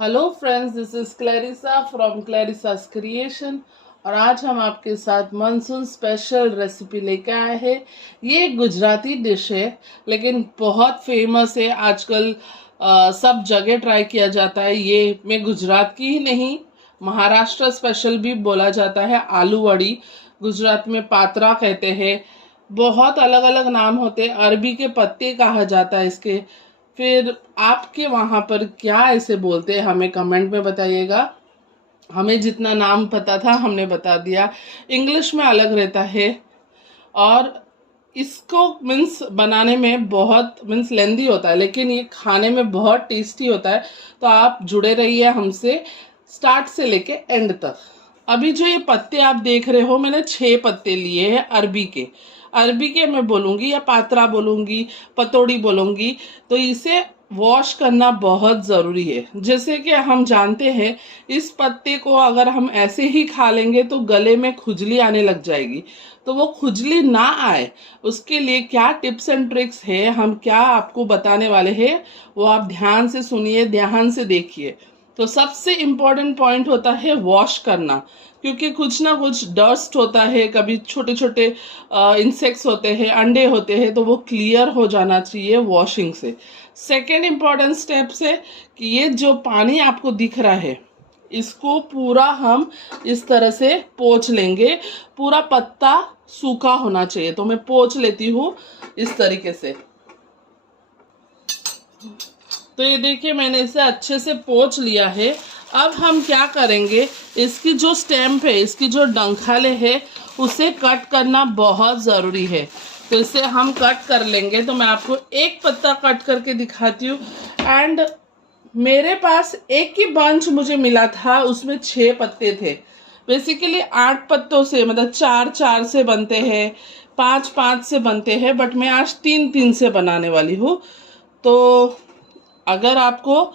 Hello friends, this is Clarissa from Clarissa's creation. और आज हम आपके साथ मानसून स्पेशल रेसिपी लेके आए हैं। ये एक गुजराती डिश है लेकिन बहुत फेमस है आजकल। सब जगह ट्राई किया जाता है। ये मैं गुजरात की ही नहीं, महाराष्ट्र स्पेशल भी बोला जाता है। आलू वड़ी, गुजरात में पात्रा कहते हैं। बहुत अलग अलग नाम होते हैं। अरबी के पत्ते कहा जाता है इसके। फिर आपके वहां पर क्या ऐसे बोलते हैं, हमें कमेंट में बताइएगा। हमें जितना नाम पता था हमने बता दिया। इंग्लिश में अलग रहता है। और इसको मीन्स बनाने में बहुत मीन्स लेंदी होता है, लेकिन ये खाने में बहुत टेस्टी होता है। तो आप जुड़े रहिए हमसे स्टार्ट से लेके एंड तक। अभी जो ये पत्ते आप देख रहे हो, मैंने 6 पत्ते लिए हैं अरबी के। अरबी के मैं बोलूँगी या पात्रा बोलूँगी, पतोड़ी बोलूँगी। तो इसे वॉश करना बहुत ज़रूरी है। जैसे कि हम जानते हैं, इस पत्ते को अगर हम ऐसे ही खा लेंगे तो गले में खुजली आने लग जाएगी। तो वो खुजली ना आए उसके लिए क्या टिप्स एंड ट्रिक्स है, हम क्या आपको बताने वाले हैं, वो आप ध्यान से सुनिए, ध्यान से देखिए। तो सबसे इम्पोर्टेंट पॉइंट होता है वॉश करना, क्योंकि कुछ ना कुछ डस्ट होता है, कभी छोटे छोटे इंसेक्ट्स होते हैं, अंडे होते हैं, तो वो क्लियर हो जाना चाहिए वॉशिंग से। सेकेंड इम्पॉर्टेंट स्टेप है कि ये जो पानी आपको दिख रहा है, इसको पूरा हम इस तरह से पोंछ लेंगे। पूरा पत्ता सूखा होना चाहिए। तो मैं पोंछ लेती हूँ इस तरीके से। तो ये देखिए, मैंने इसे अच्छे से पोंछ लिया है। अब हम क्या करेंगे, इसकी जो स्टेम्प है, इसकी जो डंखाले है, उसे कट करना बहुत ज़रूरी है। तो इसे हम कट कर लेंगे। तो मैं आपको एक पत्ता कट करके दिखाती हूँ। एंड मेरे पास एक ही बंच मुझे मिला था, उसमें 6 पत्ते थे। बेसिकली 8 पत्तों से, मतलब 4-4 से बनते हैं, 5-5 से बनते हैं, बट मैं आज 3-3 से बनाने वाली हूँ। तो अगर आपको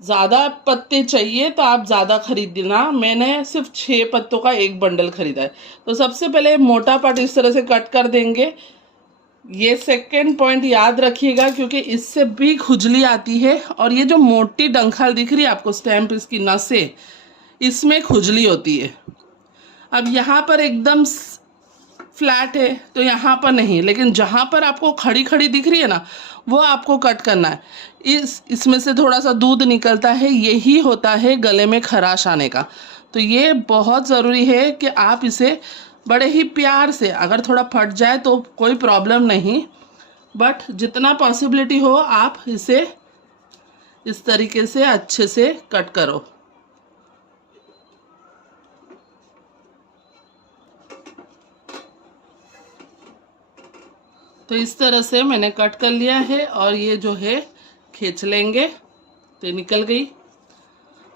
ज़्यादा पत्ते चाहिए तो आप ज़्यादा खरीदना। मैंने सिर्फ 6 पत्तों का एक बंडल खरीदा है। तो सबसे पहले मोटा पार्ट इस तरह से कट कर देंगे। ये सेकंड पॉइंट याद रखिएगा, क्योंकि इससे भी खुजली आती है। और ये जो मोटी डंखल दिख रही है आपको, स्टैम्प, इसकी नसें, इसमें खुजली होती है। अब यहाँ पर एकदम फ्लैट है तो यहाँ पर नहीं, लेकिन जहाँ पर आपको खड़ी खड़ी दिख रही है ना, वो आपको कट करना है। इसमें से थोड़ा सा दूध निकलता है, यही होता है गले में खराश आने का। तो ये बहुत ज़रूरी है कि आप इसे बड़े ही प्यार से, अगर थोड़ा फट जाए तो कोई प्रॉब्लम नहीं, बट जितना पॉसिबिलिटी हो आप इसे इस तरीके से अच्छे से कट करो। तो इस तरह से मैंने कट कर लिया है। और ये जो है खींच लेंगे तो निकल गई।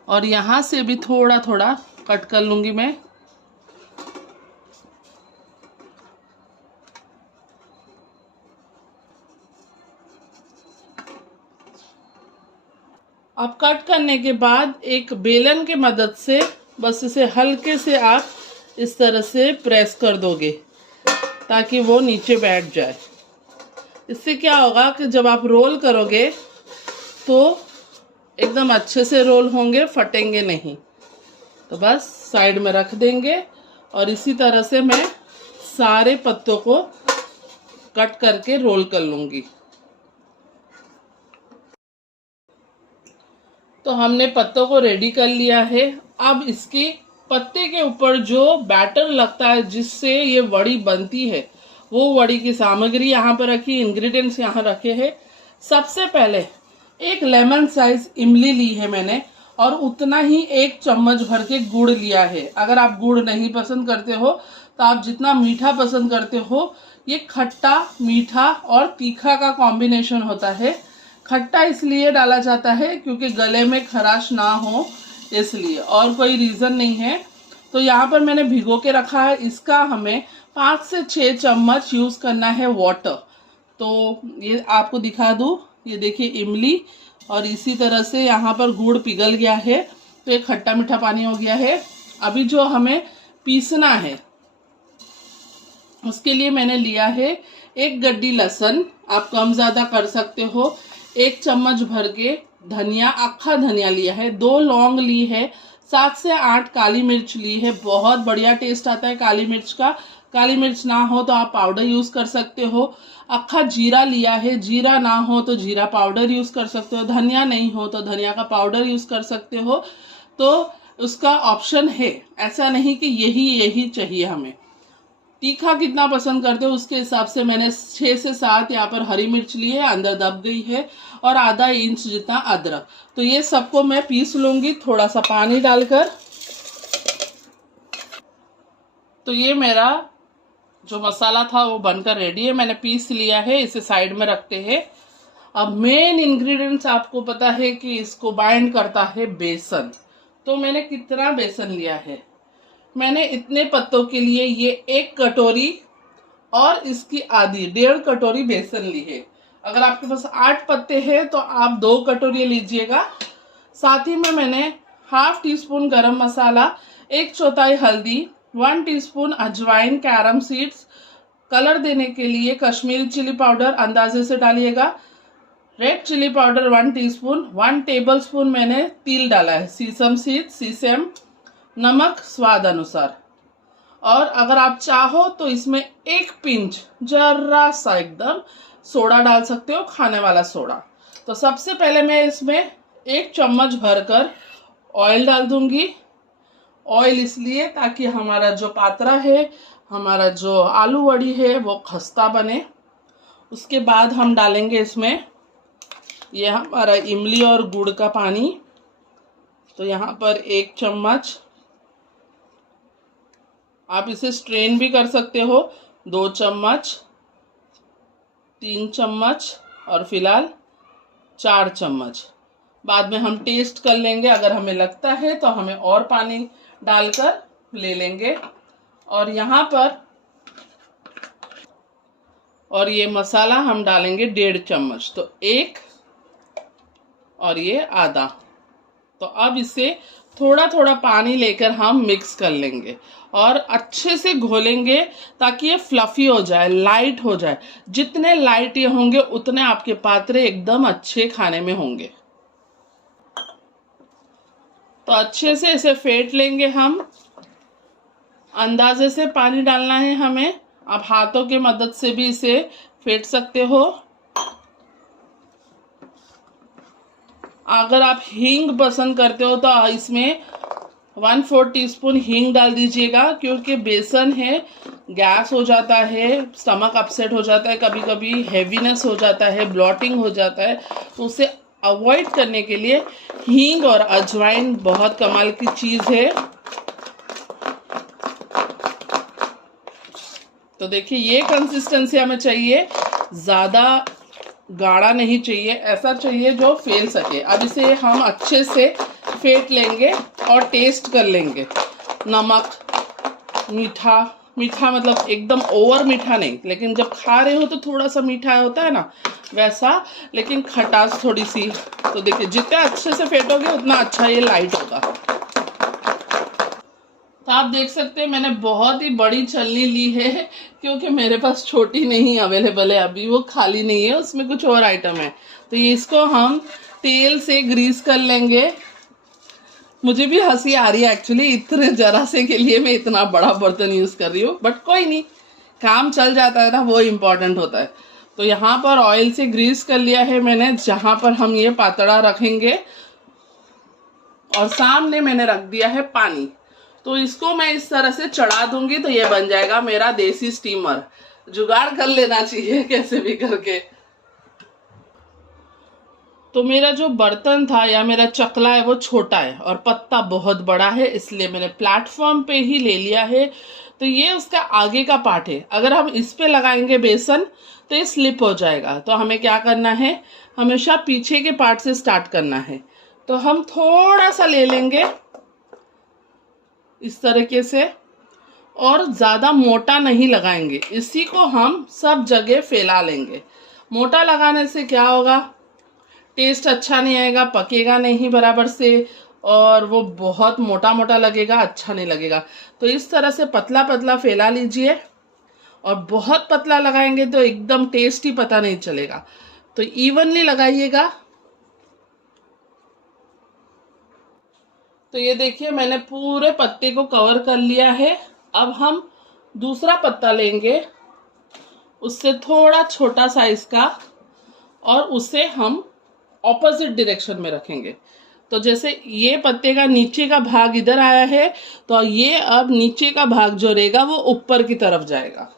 और यहाँ से भी थोड़ा थोड़ा कट कर लूँगी मैं। अब कट करने के बाद एक बेलन के मदद से बस इसे हल्के से आप इस तरह से प्रेस कर दोगे ताकि वो नीचे बैठ जाए। इससे क्या होगा कि जब आप रोल करोगे तो एकदम अच्छे से रोल होंगे, फटेंगे नहीं। तो बस साइड में रख देंगे। और इसी तरह से मैं सारे पत्तों को कट करके रोल कर लूँगी। तो हमने पत्तों को रेडी कर लिया है। अब इसके पत्ते के ऊपर जो बैटर लगता है जिससे ये वड़ी बनती है, वो वड़ी की सामग्री यहाँ पर रखी, इंग्रेडिएंट्स यहाँ रखे हैं। सबसे पहले एक लेमन साइज इमली ली है मैंने, और उतना ही 1 चम्मच भर के गुड़ लिया है। अगर आप गुड़ नहीं पसंद करते हो तो आप जितना मीठा पसंद करते हो, ये खट्टा मीठा और तीखा का कॉम्बिनेशन होता है। खट्टा इसलिए डाला जाता है क्योंकि गले में खराश ना हो, इसलिए, और कोई रीज़न नहीं है। तो यहाँ पर मैंने भिगो के रखा है। इसका हमें 5 से 6 चम्मच यूज़ करना है वाटर। तो ये आपको दिखा दूँ, ये देखिए इमली, और इसी तरह से यहाँ पर गुड़ पिघल गया है। तो ये खट्टा मीठा पानी हो गया है। अभी जो हमें पीसना है उसके लिए मैंने लिया है 1 गड्डी लहसुन, आप कम ज़्यादा कर सकते हो। 1 चम्मच भर के धनिया, अक्खा धनिया लिया है, 2 लौंग ली है, 7 से 8 काली मिर्च ली है। बहुत बढ़िया टेस्ट आता है काली मिर्च का। काली मिर्च ना हो तो आप पाउडर यूज़ कर सकते हो। अक्खा जीरा लिया है, जीरा ना हो तो जीरा पाउडर यूज़ कर सकते हो। धनिया नहीं हो तो धनिया का पाउडर यूज़ कर सकते हो। तो उसका ऑप्शन है, ऐसा नहीं कि यही चाहिए हमें। तीखा कितना पसंद करते हो उसके हिसाब से मैंने 6 से 7 यहाँ पर हरी मिर्च ली है, अंदर दब गई है, और आधा इंच जितना अदरक। तो ये सबको मैं पीस लूंगी थोड़ा सा पानी डालकर। तो ये मेरा जो मसाला था वो बनकर रेडी है, मैंने पीस लिया है, इसे साइड में रखते हैं। अब मेन इंग्रेडिएंट्स आपको पता है कि इसको बाइंड करता है बेसन। तो मैंने कितना बेसन लिया है, मैंने इतने पत्तों के लिए ये 1 कटोरी और इसकी आधी 1.5 कटोरी बेसन ली है। अगर आपके पास 8 पत्ते हैं तो आप 2 कटोरी लीजिएगा। साथ ही में मैंने ½ टीस्पून गरम मसाला, 1/4 हल्दी, 1 टीस्पून अजवाइन, कैरम सीड्स, कलर देने के लिए कश्मीरी चिली पाउडर अंदाजे से डालिएगा, red chilli powder 1 teaspoon, 1 tablespoon मैंने तिल डाला है, सीसम सीड, सीसम, नमक स्वाद अनुसार। और अगर आप चाहो तो इसमें 1 पिंच जरा सा एकदम सोडा डाल सकते हो, खाने वाला सोडा। तो सबसे पहले मैं इसमें 1 चम्मच भरकर ऑयल डाल दूंगी। ऑयल इसलिए ताकि हमारा जो पात्रा है, हमारा जो आलू वड़ी है वो खस्ता बने। उसके बाद हम डालेंगे इसमें ये हमारा इमली और गुड़ का पानी। तो यहाँ पर 1 चम्मच, आप इसे स्ट्रेन भी कर सकते हो, 2 चम्मच, 3 चम्मच और फिलहाल 4 चम्मच। बाद में हम टेस्ट कर लेंगे, अगर हमें लगता है तो हमें और पानी डालकर ले लेंगे। और यहाँ पर और ये मसाला हम डालेंगे 1.5 चम्मच, तो 1 और ये आधा। तो अब इसे थोड़ा थोड़ा पानी लेकर हम मिक्स कर लेंगे और अच्छे से घोलेंगे ताकि ये फ्लफी हो जाए, लाइट हो जाए। जितने लाइट ये होंगे उतने आपके पात्रे एकदम अच्छे खाने में होंगे। तो अच्छे से इसे फेंट लेंगे हम। अंदाजे से पानी डालना है हमें, आप हाथों की मदद से भी इसे फेंट सकते हो। अगर आप हींग पसंद करते हो तो इसमें 1/4 टीस्पून हींग डाल दीजिएगा, क्योंकि बेसन है, गैस हो जाता है, स्टमक अपसेट हो जाता है, कभी कभी हैवीनेस हो जाता है, ब्लॉटिंग हो जाता है। तो उसे अवॉइड करने के लिए हींग और अजवाइन बहुत कमाल की चीज़ है। तो देखिए ये कंसिस्टेंसी हमें चाहिए, ज़्यादा गाढ़ा नहीं चाहिए, ऐसा चाहिए जो फैल सके। अब इसे हम अच्छे से फेंट लेंगे और टेस्ट कर लेंगे। नमक, मीठा, मीठा मतलब एकदम ओवर मीठा नहीं, लेकिन जब खा रहे हो तो थोड़ा सा मीठा होता है ना, वैसा, लेकिन खटास थोड़ी सी। तो देखिए जितना अच्छे से फेंटोगे उतना अच्छा ये लाइट होगा। तो आप देख सकते हैं मैंने बहुत ही बड़ी छलनी ली है, क्योंकि मेरे पास छोटी नहीं अवेलेबल है, अभी वो खाली नहीं है, उसमें कुछ और आइटम है। तो ये इसको हम तेल से ग्रीस कर लेंगे। मुझे भी हंसी आ रही है एक्चुअली, इतने जरा से के लिए मैं इतना बड़ा बर्तन यूज़ कर रही हूँ, बट कोई नहीं, काम चल जाता है ना, वो इम्पोर्टेंट होता है। तो यहाँ पर ऑयल से ग्रीस कर लिया है मैंने, जहाँ पर हम ये पातड़ा रखेंगे, और सामने मैंने रख दिया है पानी। तो इसको मैं इस तरह से चढ़ा दूंगी तो ये बन जाएगा मेरा देसी स्टीमर। जुगाड़ कर लेना चाहिए कैसे भी करके। तो मेरा जो बर्तन था या मेरा चकला है वो छोटा है और पत्ता बहुत बड़ा है, इसलिए मैंने प्लेटफॉर्म पे ही ले लिया है। तो ये उसका आगे का पार्ट है, अगर हम इस पे लगाएंगे बेसन तो ये स्लिप हो जाएगा। तो हमें क्या करना है, हमेशा पीछे के पार्ट से स्टार्ट करना है। तो हम थोड़ा सा ले लेंगे इस तरीके से, और ज़्यादा मोटा नहीं लगाएंगे, इसी को हम सब जगह फैला लेंगे। मोटा लगाने से क्या होगा, टेस्ट अच्छा नहीं आएगा, पकेगा नहीं बराबर से, और वो बहुत मोटा मोटा लगेगा, अच्छा नहीं लगेगा। तो इस तरह से पतला पतला फैला लीजिए, और बहुत पतला लगाएंगे तो एकदम टेस्ट ही पता नहीं चलेगा। तो इवनली लगाइएगा। तो ये देखिए मैंने पूरे पत्ते को कवर कर लिया है। अब हम दूसरा पत्ता लेंगे, उससे थोड़ा छोटा साइज का, और उसे हम ऑपोजिट डायरेक्शन में रखेंगे। तो जैसे ये पत्ते का नीचे का भाग इधर आया है, तो ये अब नीचे का भाग जो रहेगा वो ऊपर की तरफ जाएगा।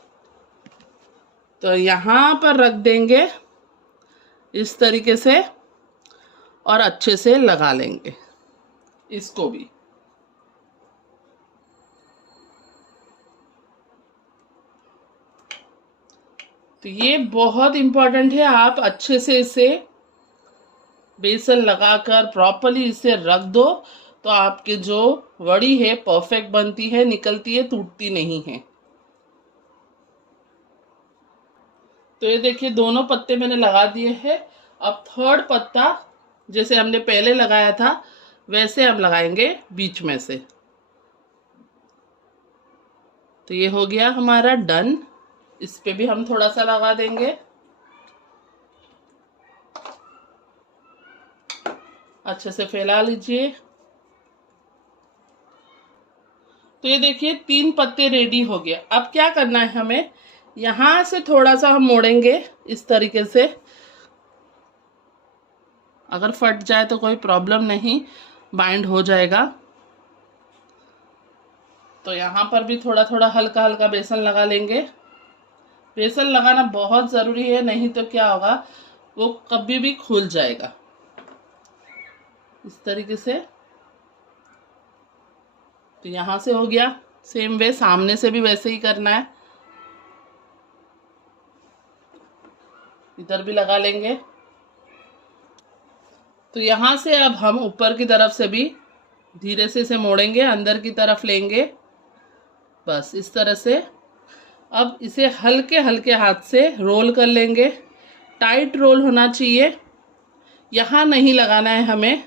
तो यहाँ पर रख देंगे इस तरीके से और अच्छे से लगा लेंगे इसको भी। तो ये बहुत इम्पोर्टेंट है, आप अच्छे से इसे बेसन लगाकर प्रॉपरली इसे रख दो तो आपके जो वड़ी है परफेक्ट बनती है, निकलती है, टूटती नहीं है। तो ये देखिए दोनों पत्ते मैंने लगा दिए हैं। अब थर्ड पत्ता जैसे हमने पहले लगाया था वैसे हम लगाएंगे बीच में से। तो ये हो गया हमारा डन। इस पे भी हम थोड़ा सा लगा देंगे। अच्छे से फैला लीजिए। तो ये देखिए 3 पत्ते रेडी हो गए। अब क्या करना है हमें, यहां से थोड़ा सा हम मोड़ेंगे इस तरीके से। अगर फट जाए तो कोई प्रॉब्लम नहीं, बाइंड हो जाएगा। तो यहाँ पर भी थोड़ा थोड़ा हल्का हल्का बेसन लगा लेंगे। बेसन लगाना बहुत ज़रूरी है, नहीं तो क्या होगा, वो कभी भी खुल जाएगा। इस तरीके से। तो यहाँ से हो गया। सेम वे सामने से भी वैसे ही करना है, इधर भी लगा लेंगे। तो यहाँ से अब हम ऊपर की तरफ से भी धीरे से इसे मोड़ेंगे, अंदर की तरफ लेंगे, बस इस तरह से। अब इसे हल्के हल्के हाथ से रोल कर लेंगे। टाइट रोल होना चाहिए, यहाँ नहीं लगाना है हमें।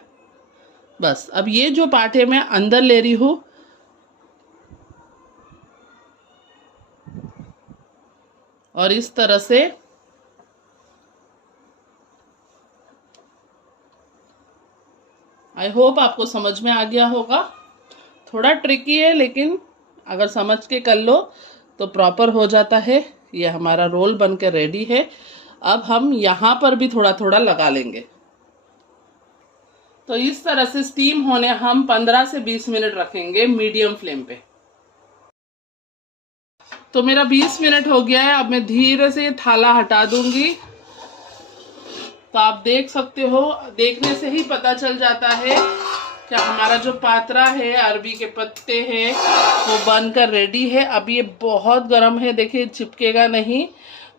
बस अब ये जो पार्ट है मैं अंदर ले रही हूँ, और इस तरह से आई होप आपको समझ में आ गया होगा। थोड़ा ट्रिकी है, लेकिन अगर समझ के कर लो तो प्रॉपर हो जाता है। ये हमारा रोल बनकर रेडी है। अब हम यहाँ पर भी थोड़ा थोड़ा लगा लेंगे। तो इस तरह से स्टीम होने हम 15 से 20 मिनट रखेंगे मीडियम फ्लेम पे। तो मेरा 20 मिनट हो गया है। अब मैं धीरे से थाला हटा दूंगी। तो आप देख सकते हो, देखने से ही पता चल जाता है कि हमारा जो पात्रा है, अरबी के पत्ते हैं, वो बनकर रेडी है। अब ये बहुत गर्म है, देखिए चिपकेगा नहीं।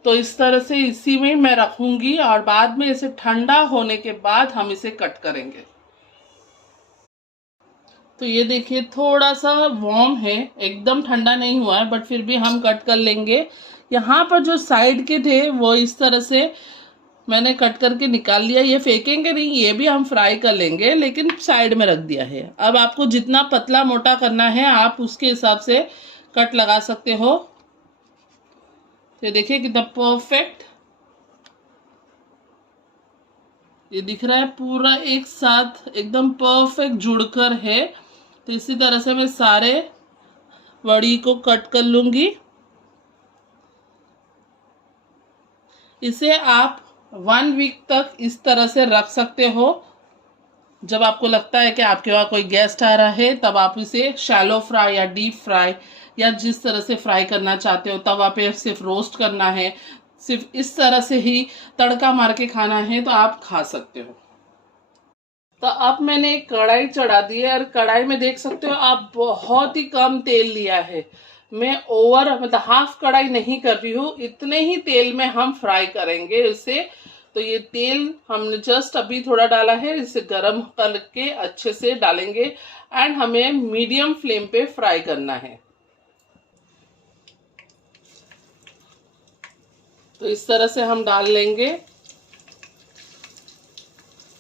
तो इस तरह से इसी में मैं रखूंगी और बाद में इसे ठंडा होने के बाद हम इसे कट करेंगे। तो ये देखिए थोड़ा सा वार्म है, एकदम ठंडा नहीं हुआ है, बट फिर भी हम कट कर लेंगे। यहाँ पर जो साइड के थे वो इस तरह से मैंने कट करके निकाल लिया। ये फेंकेंगे नहीं, ये भी हम फ्राई कर लेंगे, लेकिन साइड में रख दिया है। अब आपको जितना पतला मोटा करना है आप उसके हिसाब से कट लगा सकते हो। ये देखिए कितना परफेक्ट ये दिख रहा है, पूरा एक साथ एकदम परफेक्ट जुड़कर है। तो इसी तरह से मैं सारे वड़ी को कट कर लूंगी। इसे आप 1 वीक तक इस तरह से रख सकते हो। जब आपको लगता है कि आपके वहाँ कोई गेस्ट आ रहा है, तब आप इसे शैलो फ्राई या डीप फ्राई या जिस तरह से फ्राई करना चाहते हो, तवा पे सिर्फ रोस्ट करना है, सिर्फ इस तरह से ही तड़का मार के खाना है, तो आप खा सकते हो। तो अब मैंने एक कढ़ाई चढ़ा दी है, और कढ़ाई में देख सकते हो आप बहुत ही कम तेल लिया है। मैं ओवर मतलब हाफ कढ़ाई नहीं कर रही हूँ, इतने ही तेल में हम फ्राई करेंगे इसे। तो ये तेल हमने जस्ट अभी थोड़ा डाला है, इसे गर्म करके अच्छे से डालेंगे। एंड हमें मीडियम फ्लेम पे फ्राई करना है। तो इस तरह से हम डाल लेंगे।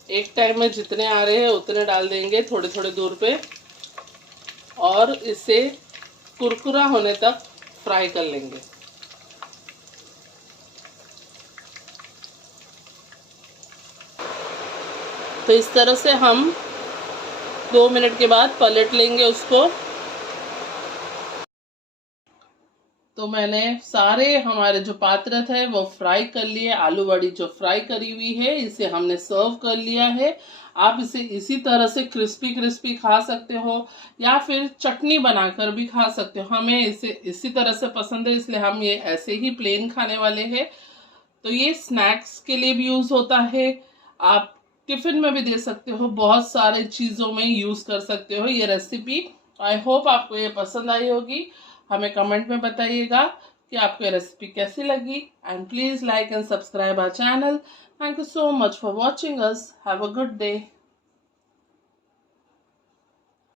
एक टाइम में जितने आ रहे हैं उतने डाल देंगे, थोड़े थोड़े दूर पे, और इसे कुरकुरा होने तक फ्राई कर लेंगे। तो इस तरह से हम 2 मिनट के बाद पलट लेंगे उसको। तो मैंने सारे हमारे जो पात्र थे वो फ्राई कर लिए। आलू बड़ी जो फ्राई करी हुई है इसे हमने सर्व कर लिया है। आप इसे इसी तरह से क्रिस्पी क्रिस्पी खा सकते हो या फिर चटनी बनाकर भी खा सकते हो। हमें इसे इसी तरह से पसंद है इसलिए हम ये ऐसे ही प्लेन खाने वाले हैं। तो ये स्नैक्स के लिए भी यूज होता है, आप टिफिन में भी दे सकते हो, बहुत सारे चीजों में यूज कर सकते हो ये रेसिपी। आई होप आपको ये पसंद आई होगी। हमें कमेंट में बताइएगा कि आपको ये रेसिपी कैसी लगी and please like and subscribe our channel. Thank you so much for watching us. Have a good day.